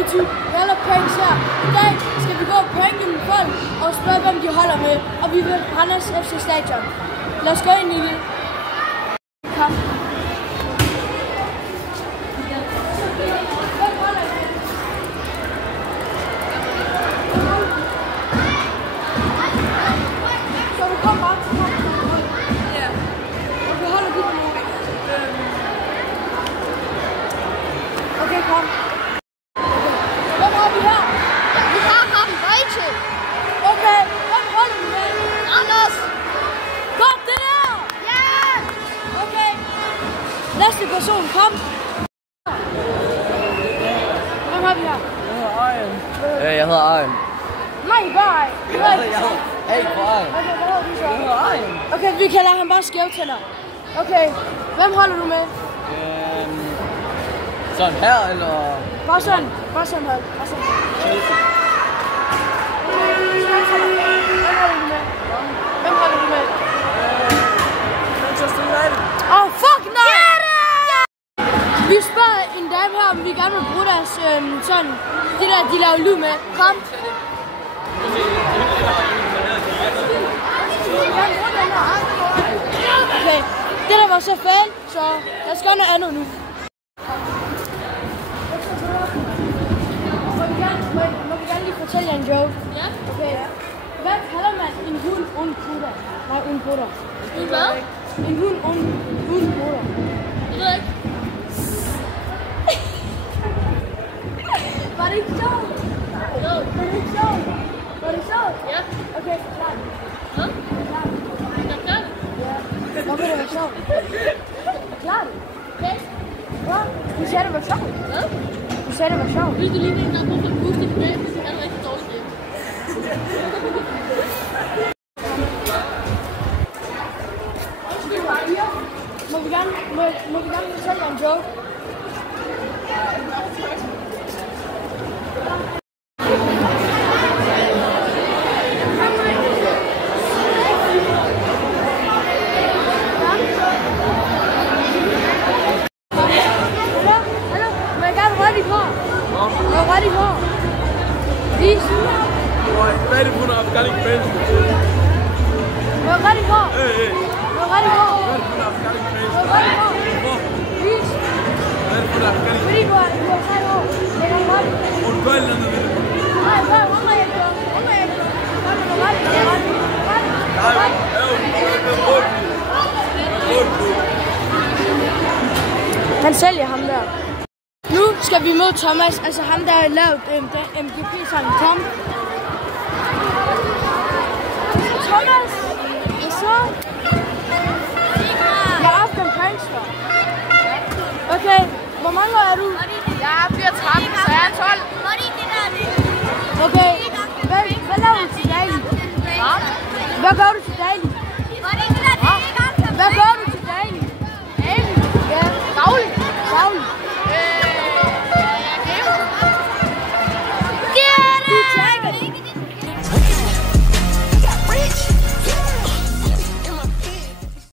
YouTube, vi holder pranks her. I dag skal vi gå og pranke nogle folk og spørge, hvem de holder med. Og vi vil Randers FC Stadion. Lad os gå ind i det. Kom. Så du kommer bare til mig. Ja. Okay, holder du med mig? Okay, kom. Hvem har vi her? Vi har ham, Rachel. Okay, hvem holder du med? Anders. Kom, det der! Ja! Okay. Næste person, kom. Hvem har vi her? Jeg hedder Arjen. Nej, gør ej. Hey, for Arjen. Okay, hvad hedder du så? Jeg hedder Arjen. Okay, vi kalder ham bare skævtænder. Okay, hvem holder du med? Sådan her, eller? Bare sådan. Bare sådan hold. Bare sådan. Chelsea. Hvem holder du med? Hvem holder du med? Manchester United. Åh, fuck nej! Yeah! Vi spørger en dame her, om vi gerne vil bruge deres sådan, det der, de laver lyd med. Kom. Okay, det der var så fejl, så lad os gøre noget andet nu. Må vi gerne lige fortælle jer en joke? Ja. Okay. Hvad kalder man en hund uden putter? Nej, uden putter. En hvad? En hund uden putter. Jeg ved ikke. Var det ikke sjovt? Jo. Var det ikke sjovt? Var det sjovt? Ja. Okay, forklar det. Hvad? Forklar det. Skal jeg gøre det? Ja. Hvorfor det var sjovt? Forklar det. Okay. Hvad? Du sagde, det var sjovt. Hvad? Du sagde, det var sjovt. Hvis du lige en gang bruger for at booste tilbage, så er det rigtig dårligt det. Må vi gerne fortælle jer en joke? Hallo? Må jeg gerne røre dit hår? Må jeg røre dit hår? Please? Hvad er det for noget afghanik fans? Må jeg røre dit hår? Må jeg røre dit hår? Hvad er det for noget afghanik fans? Må jeg røre dit hår? Hvorfor? Please? Hvad er det for noget afghanik? Fordi du har sejt hår. Jeg kan røre det. Må du gøre et eller andet ved det? Nej, rør mig ikke. Rør mig ikke. Rør mig, rør det. Rør det. Rør det. Han sælger ham der. Nu skal vi mod Thomas, altså ham der har lavet MGP-sangen. Kom. Thomas! Hvad så? Jeg er efter en prankster. Okay, hvor mange år er du? Jeg bliver 13, så jeg er 12. Okay, hvad laver du til daglig? Hvad gør du til daglig?